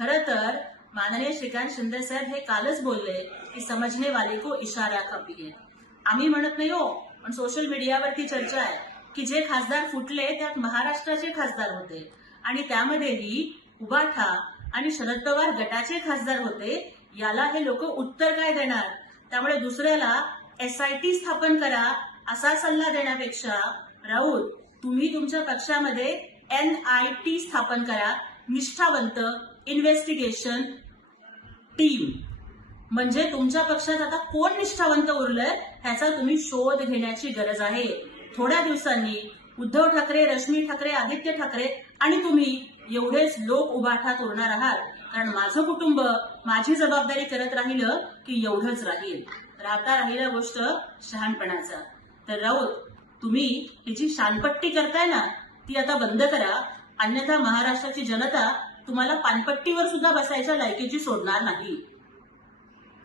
खर तर माननीय श्रीकांत शिंदे साहेब हे कालच बोलले की समजने वाले को इशारा काफी आम्ही म्हणत नाही हो पण सोशल मीडियावरती चर्चा आहे की जे खासदार फुटले त्यात महाराष्ट्राचे खासदार होते. आणि त्यामध्येही उबाठा आणि शरद पवार गटाचे खासदार होते याला हे लोक उत्तर काय देणार? त्यामुळे दुसऱ्याला एसआयटी स्थापन करा असा सल्ला देण्यापेक्षा राऊत तुम्ही तुमच्या पक्षामध्ये एन आय टी स्थापन करा. निष्ठावंत इन्व्हेस्टिगेशन टीम म्हणजे तुमच्या पक्षात आता कोण निष्ठावंत उरलंय ह्याचा तुम्ही शोध घेण्याची गरज आहे. थोड्या दिवसांनी उद्धव ठाकरे रश्मी ठाकरे आदित्य ठाकरे आणि तुम्ही एवढेच लोक उभाठात उरणार आहात. कारण माझं कुटुंब माझी जबाबदारी करत राहिलं की एवढंच राहील. तर आता गोष्ट शहाणपणाचा. तर राऊत तुम्ही ही जी शानपट्टी करताय ना ती आता बंद करा. अन्यथा महाराष्ट्राची जनता तुम्हाला पानपट्टीवर सुद्धा बसायच्या लायकीची सोडणार नाही.